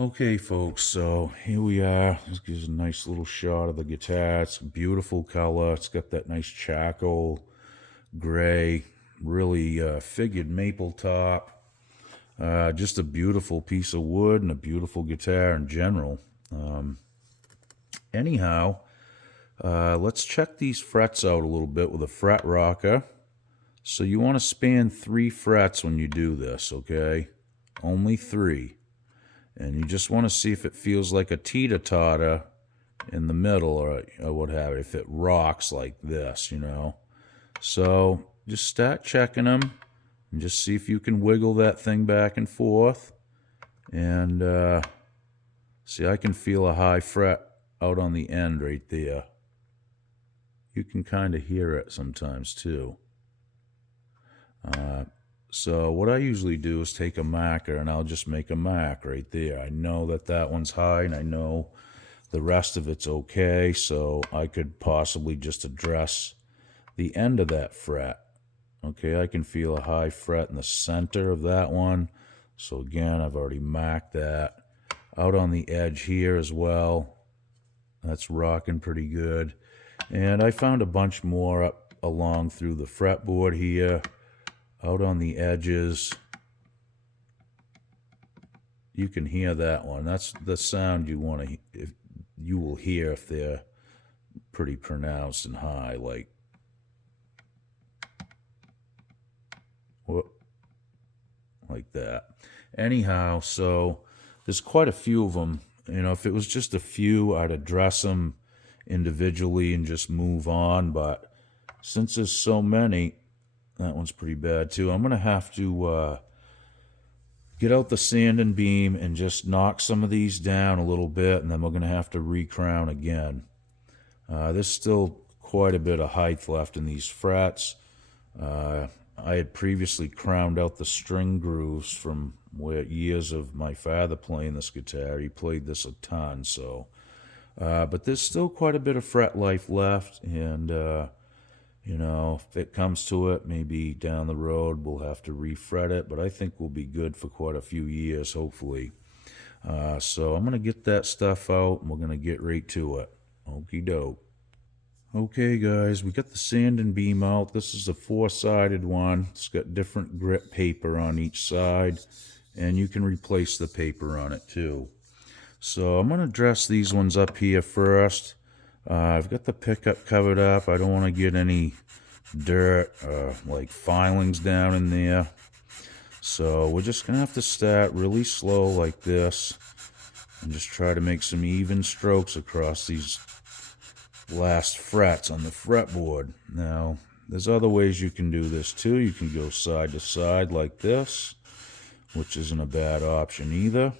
Okay, folks, so here we are. This gives a nice little shot of the guitar. It's a beautiful color. It's got that nice charcoal gray, really figured maple top. Just a beautiful piece of wood and a beautiful guitar in general. Anyhow, let's check these frets out a little bit with a fret rocker. So you want to span 3 frets when you do this, okay? Only 3. And you just want to see if it feels like a teeter-totter in the middle or what have you, if it rocks like this, So just start checking them and just see if you can wiggle that thing back and forth. And see, I can feel a high fret out on the end right there. You can kind of hear it sometimes too. So what I usually do is take a marker and I'll just make a mark right there. I know that one's high and I know the rest of it's okay, so I could possibly just address the end of that fret. Okay, I can feel a high fret in the center of that one. So again, I've already marked that. Out on the edge here as well. That's rocking pretty good. And I found a bunch more up along through the fretboard here. Out on the edges, you can hear that one. That's the sound you will hear if they're pretty pronounced and high, like that. Anyhow, so there's quite a few of them. If it was just a few, I'd address them individually and just move on. But since there's so many, that one's pretty bad too. I'm going to have to get out the sand and beam and just knock some of these down a little bit, and then we're going to have to recrown again. There's still quite a bit of height left in these frets. I had previously crowned out the string grooves from years of my father playing this guitar. He played this a ton, so. But there's still quite a bit of fret life left, and if it comes to it, maybe down the road we'll have to refret it, but I think we'll be good for quite a few years, hopefully. So I'm going to get that stuff out, and we're going to get right to it. Okie doke. Okay, guys, we got the sand and beam out. This is a 4-sided one. It's got different grit paper on each side, and you can replace the paper on it too. So I'm going to dress these ones up here first. I've got the pickup covered up. I don't want to get any dirt like filings down in there. So we're just going to have to start really slow like this and just try to make some even strokes across these last frets on the fretboard. Now, there's other ways you can do this too. You can go side to side like this, which isn't a bad option either.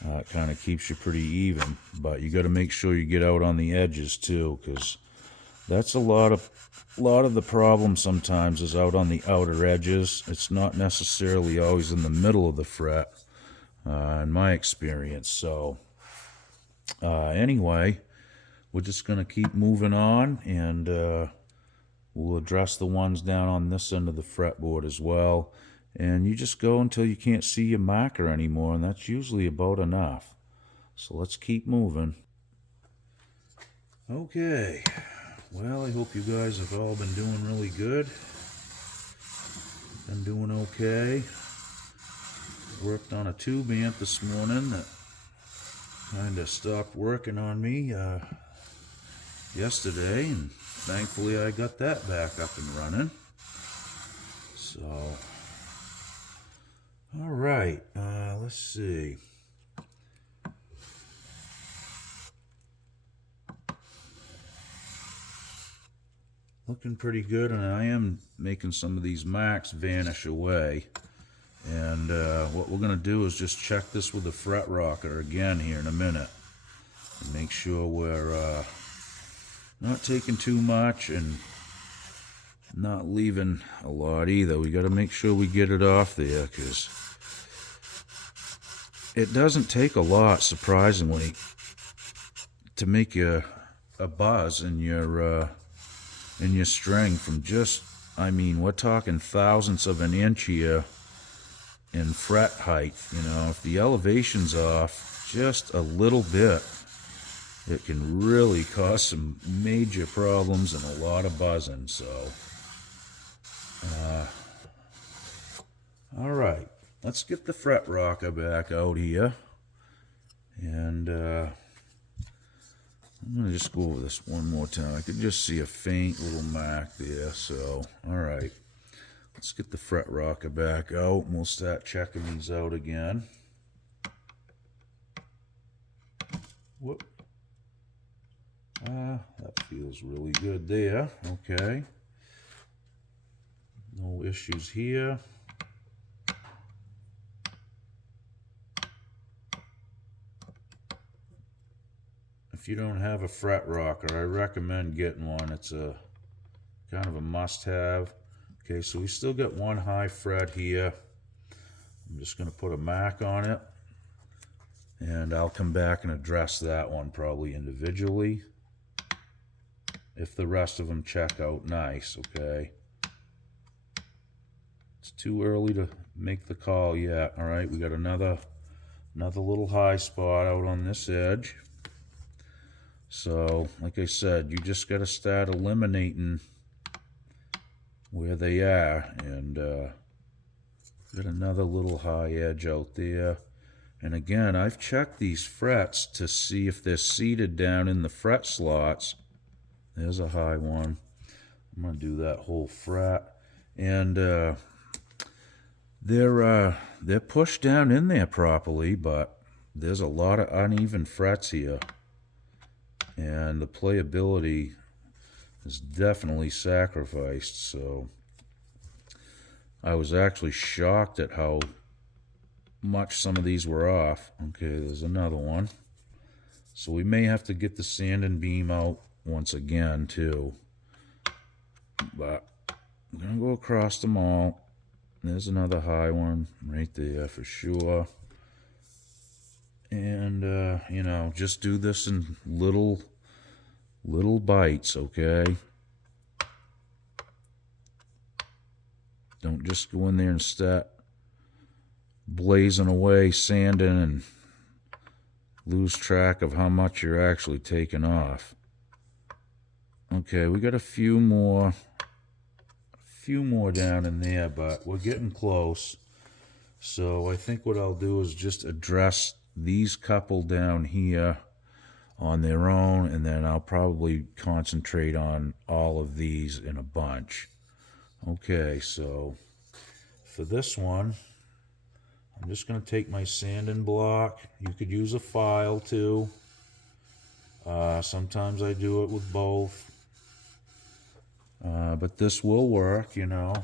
It kind of keeps you pretty even, but you got to make sure you get out on the edges too, because that's a lot of the problem sometimes is out on the outer edges. It's not necessarily always in the middle of the fret, in my experience. So anyway, we're just going to keep moving on, and we'll address the ones down on this end of the fretboard as well. And you just go until you can't see your marker anymore, and that's usually about enough. So let's keep moving. Okay, well, I hope you guys have all been doing really good. Been doing okay. Worked on a tube amp this morning that kind of stopped working on me yesterday, and thankfully I got that back up and running. So, all right, let's see. Looking pretty good, and I am making some of these marks vanish away. And what we're going to do is just check this with the fret rocker again here in a minute. And make sure we're not taking too much and not leaving a lot either. We got to make sure we get it off there, because it doesn't take a lot, surprisingly, to make a buzz in your string from just, I mean, we're talking thousandths of an inch here in fret height. You know, if the elevation's off just a little bit, it can really cause some major problems and a lot of buzzing. So, all right, let's get the fret rocker back out here. And I'm going to just go over this one more time. I could just see a faint little mark there. So, all right, let's get the fret rocker back out and we'll start checking these out again. Whoop. That feels really good there. Okay. No issues here. If you don't have a fret rocker, I recommend getting one. It's a kind of a must-have. Okay, so we still got one high fret here. I'm just going to put a mark on it, and I'll come back and address that one probably individually if the rest of them check out nice. Okay, it's too early to make the call yet. All right, we got another little high spot out on this edge. So, like I said, you just got to start eliminating where they are. And got another little high edge out there. And again, I've checked these frets to see if they're seated down in the fret slots. There's a high one. I'm going to do that whole fret. And they're pushed down in there properly, but there's a lot of uneven frets here. And the playability is definitely sacrificed. So I was actually shocked at how much some of these were off. Okay, there's another one. So we may have to get the sand and beam out once again too. But I'm going to go across them all. There's another high one right there for sure. And, you know, just do this in little bites, okay? Don't just go in there and start blazing away, sanding, and lose track of how much you're actually taking off. Okay, we got a few more down in there, but we're getting close. So I think what I'll do is just address these couple down here on their own, and then I'll probably concentrate on all of these in a bunch. Okay, so for this one, I'm just going to take my sanding block. You could use a file too. Sometimes I do it with both. But this will work, you know.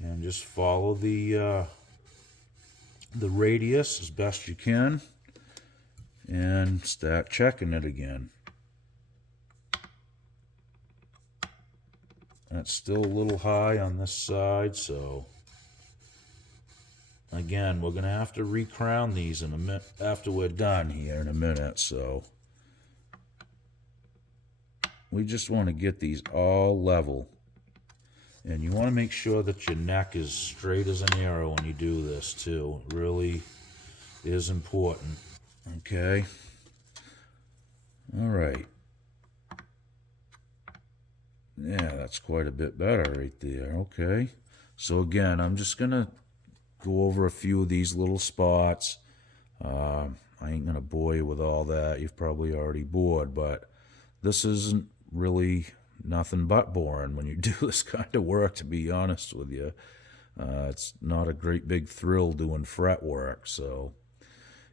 And just follow the radius as best you can and start checking it again. That's still a little high on this side, so again, we're going to have to recrown these in a minute after we're done here in a minute. So we just want to get these all level. And you want to make sure that your neck is straight as an arrow when you do this too. It really is important. Okay. All right. Yeah, that's quite a bit better right there. Okay. So again, I'm just going to go over a few of these little spots. I ain't going to bore you with all that. You've probably already bored, but this isn't really nothing but boring when you do this kind of work, to be honest with you. It's not a great big thrill doing fret work, so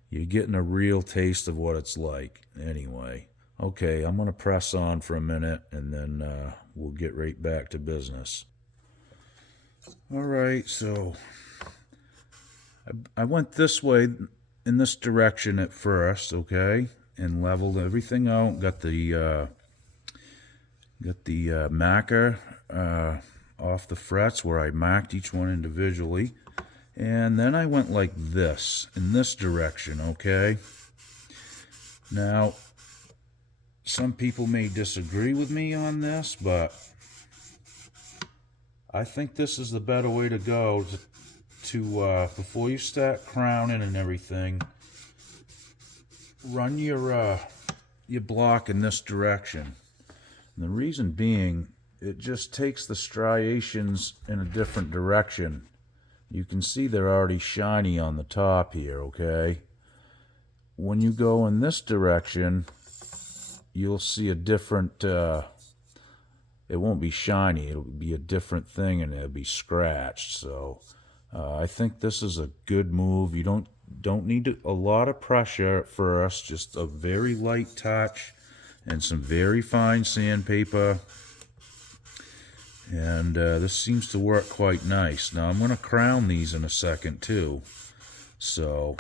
you're getting a real taste of what it's like anyway. Okay, I'm going to press on for a minute, and then we'll get right back to business. All right, so I went this way in this direction at first, okay, and leveled everything out. Got the marker off the frets where I marked each one individually, and then I went like this in this direction. Okay, now some people may disagree with me on this, but I think this is the better way to go to, before you start crowning and everything, run your block in this direction. And the reason being, it just takes the striations in a different direction. You can see they're already shiny on the top here, okay? When you go in this direction, you'll see a different, it won't be shiny, it'll be a different thing, and it'll be scratched. So I think this is a good move. You don't need a lot of pressure at first, just a very light touch and some very fine sandpaper. And this seems to work quite nice. Now I'm going to crown these in a second too. So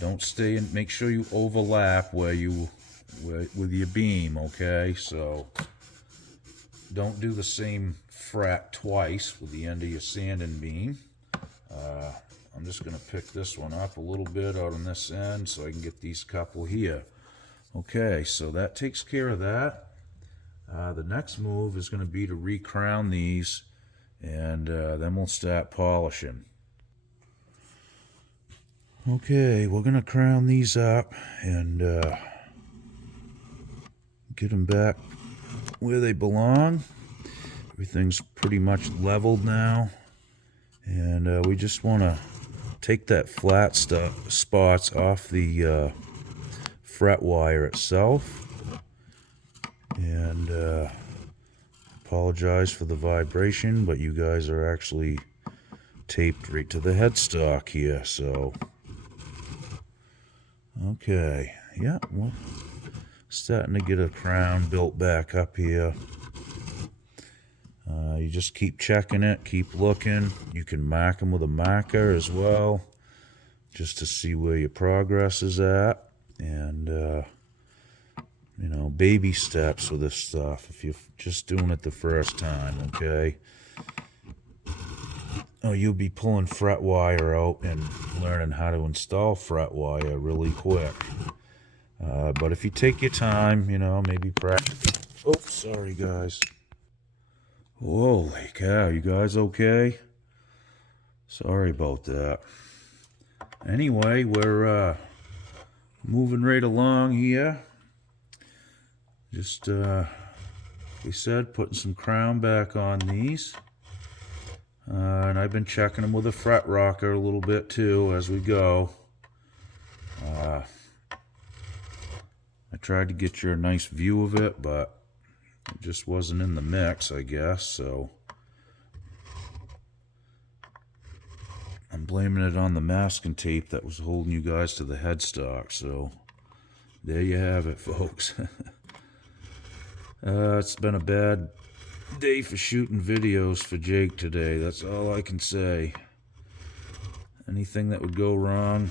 don't stay and make sure you overlap with your beam, okay? So don't do the same fret twice with the end of your sanding beam. I'm just going to pick this one up a little bit out on this end so I can get these couple here. Okay, so that takes care of that. The next move is going to be to recrown these, and then we'll start polishing. Okay, we're going to crown these up and get them back where they belong. Everything's pretty much leveled now, and we just want to take that flat spots off the fret wire itself. And apologize for the vibration, but you guys are actually taped right to the headstock here, so okay, yeah, well, starting to get a crown built back up here. You just keep checking it, keep looking. You can mark them with a marker as well, just to see where your progress is at. And you know, baby steps with this stuff if you're just doing it the first time, okay? Oh, you'll be pulling fret wire out and learning how to install fret wire really quick. But if you take your time, you know, maybe practice. Oops, sorry guys. Holy cow, you guys okay? Sorry about that. Anyway, we're moving right along here. Just, we said, putting some crown back on these. And I've been checking them with a fret rocker a little bit too as we go. I tried to get you a nice view of it, but it just wasn't in the mix, I guess, so I'm blaming it on the masking tape that was holding you guys to the headstock. So there you have it, folks. It's been a bad day for shooting videos for Jake today. That's all I can say. Anything that would go wrong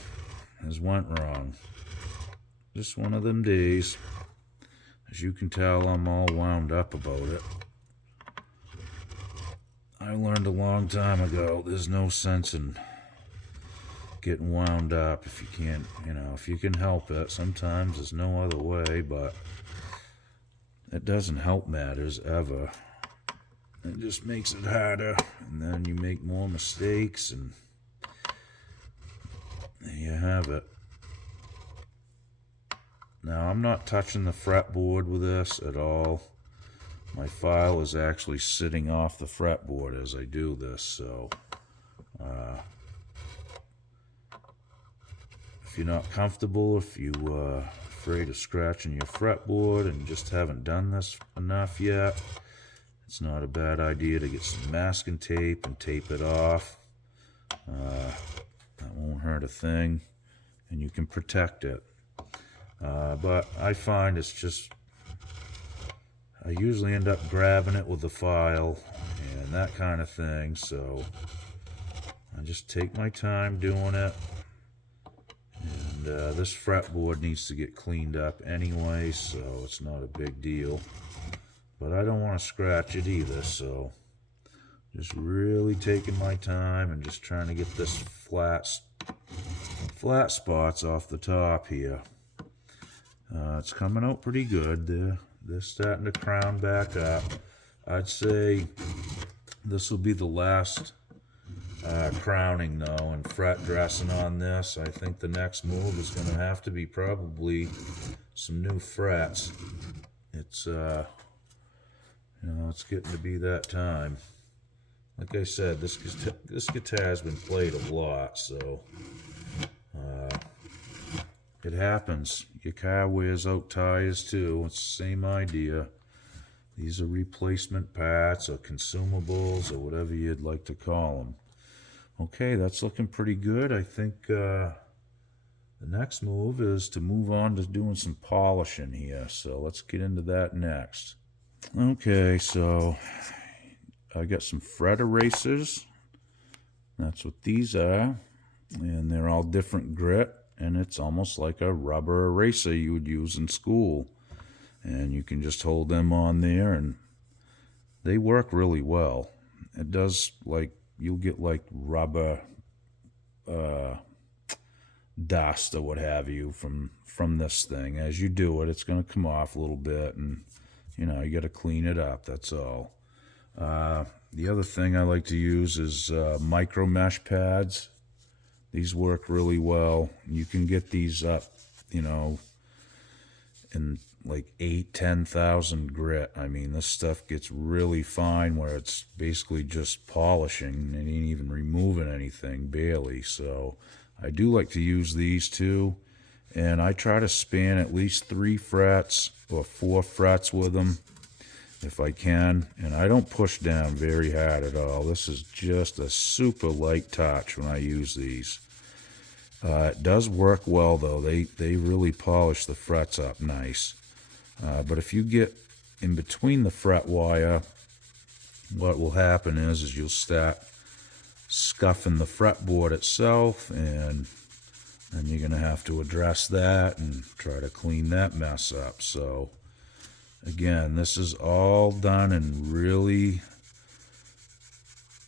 has went wrong. Just one of them days. As you can tell, I'm all wound up about it. I learned a long time ago, there's no sense in getting wound up if you can't, you know, if you can help it. Sometimes there's no other way, but it doesn't help matters ever. It just makes it harder, and then you make more mistakes, and there you have it. Now, I'm not touching the fretboard with this at all. My file is actually sitting off the fretboard as I do this, so if you're not comfortable, if you're afraid of scratching your fretboard and just haven't done this enough yet, it's not a bad idea to get some masking tape and tape it off. That won't hurt a thing, and you can protect it. But I find it's just, I usually end up grabbing it with the file and that kind of thing, so I just take my time doing it. And this fretboard needs to get cleaned up anyway, so it's not a big deal. But I don't want to scratch it either, so just really taking my time and just trying to get this flat spots off the top here. It's coming out pretty good. They're starting to crown back up. I'd say this will be the last crowning though and fret dressing on this. I think the next move is going to have to be probably some new frets. It's it's getting to be that time. Like I said, this guitar has been played a lot, so it happens. Your car wears out tires too. It's the same idea. These are replacement parts or consumables or whatever you'd like to call them. Okay, that's looking pretty good. I think the next move is to move on to doing some polishing here. So let's get into that next. Okay, so I got some fret erasers. That's what these are. And they're all different grit. And it's almost like a rubber eraser you would use in school. And you can just hold them on there and they work really well. It does, like, you'll get like rubber dust or what have you from this thing. As you do it, it's going to come off a little bit, and you got to clean it up. That's all. The other thing I like to use is micro mesh pads. These work really well. You can get these up, in like 8,000-10,000 grit. I mean, this stuff gets really fine where it's basically just polishing and ain't even removing anything, barely. So I do like to use these too, and I try to span at least 3 frets or 4 frets with them if I can, and I don't push down very hard at all. This is just a super light touch when I use these. It does work well though. They really polish the frets up nice. But if you get in between the fret wire, what will happen is you'll start scuffing the fretboard itself, and then you're going to have to address that and try to clean that mess up. So again, this is all done in really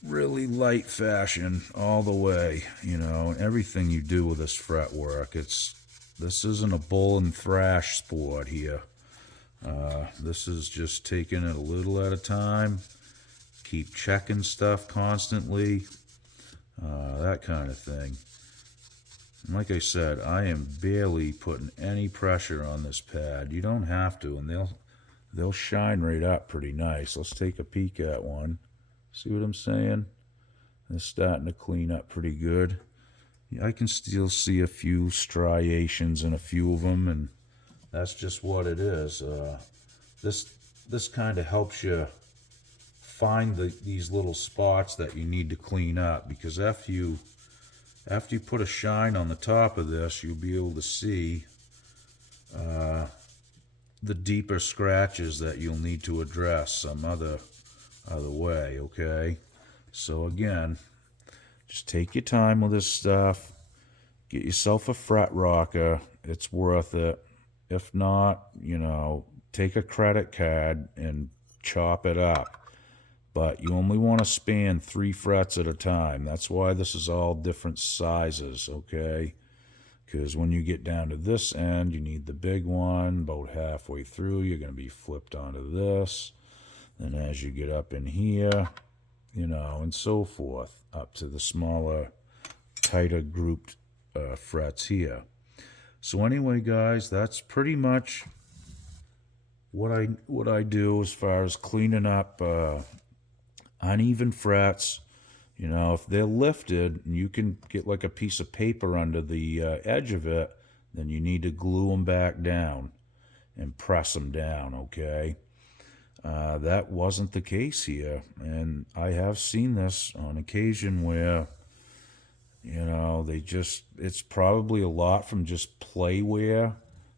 light fashion all the way, and everything you do with this fretwork. This isn't a bull and thrash sport here. This is just taking it a little at a time. Keep checking stuff constantly, that kind of thing. And like I said, I am barely putting any pressure on this pad. You don't have to, and they'll shine right up pretty nice. Let's take a peek at one. See what I'm saying? It's starting to clean up pretty good. I can still see a few striations in a few of them, and that's just what it is. This kind of helps you find these little spots that you need to clean up, because after you put a shine on the top of this, you'll be able to see the deeper scratches that you'll need to address some other way. Okay, so again, just take your time with this stuff. Get yourself a fret rocker. It's worth it. If not, take a credit card and chop it up. But you only want to span 3 frets at a time. That's why this is all different sizes, okay? Because when you get down to this end, you need the big one. About halfway through, you're going to be flipped onto this. And as you get up in here, and so forth, up to the smaller, tighter grouped frets here. So anyway, guys, that's pretty much what I do as far as cleaning up uneven frets. If they're lifted, and you can get like a piece of paper under the edge of it, then you need to glue them back down and press them down, okay? That wasn't the case here, and I have seen this on occasion where, it's probably a lot from just play wear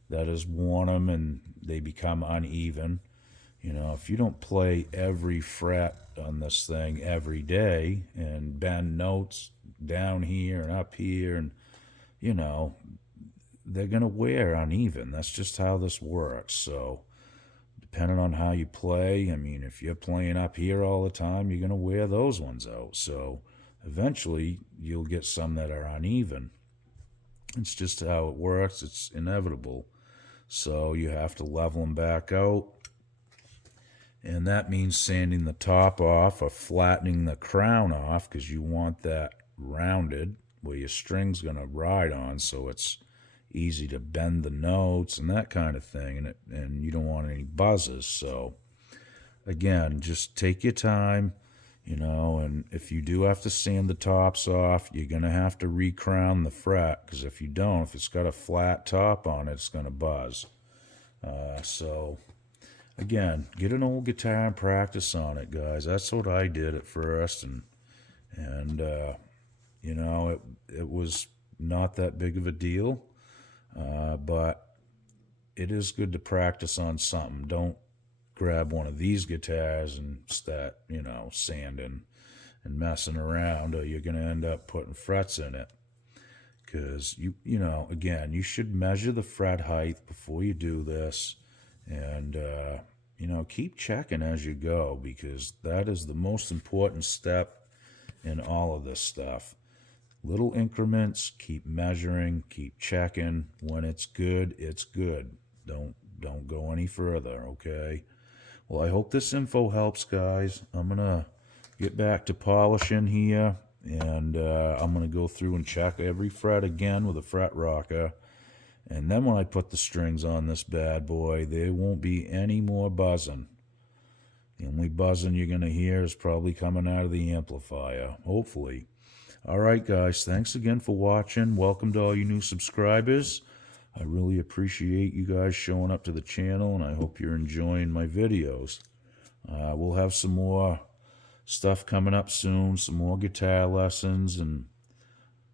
that has worn them and they become uneven. If you don't play every fret on this thing every day and bend notes down here and up here, and they're going to wear uneven. That's just how this works. So depending on how you play, I mean, if you're playing up here all the time, you're going to wear those ones out. So eventually you'll get some that are uneven. It's just how it works. It's inevitable. So you have to level them back out And that means sanding the top off or flattening the crown off, because you want that rounded where your string's going to ride on, so it's easy to bend the notes and that kind of thing, and you don't want any buzzes. So again, just take your time, and if you do have to sand the tops off, you're going to have to recrown the fret, because if you don't, if it's got a flat top on it, it's going to buzz. So again, get an old guitar and practice on it, guys. That's what I did at first, and it was not that big of a deal, but it is good to practice on something. Don't grab one of these guitars and start, sanding and messing around, or you're going to end up putting frets in it. Because, again, you should measure the fret height before you do this, and, keep checking as you go, because that is the most important step in all of this stuff. Little increments, keep measuring, keep checking. When it's good, it's good. Don't go any further, okay? Well, I hope this info helps, guys. I'm going to get back to polishing here, and I'm going to go through and check every fret again with a fret rocker. And then when I put the strings on this bad boy, there won't be any more buzzing. The only buzzing you're going to hear is probably coming out of the amplifier, hopefully. All right, guys, thanks again for watching. Welcome to all you new subscribers. I really appreciate you guys showing up to the channel, and I hope you're enjoying my videos. We'll have some more stuff coming up soon, some more guitar lessons, and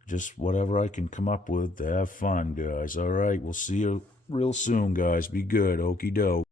just whatever I can come up with to have fun, guys. All right, we'll see you real soon, guys. Be good. Okie doke.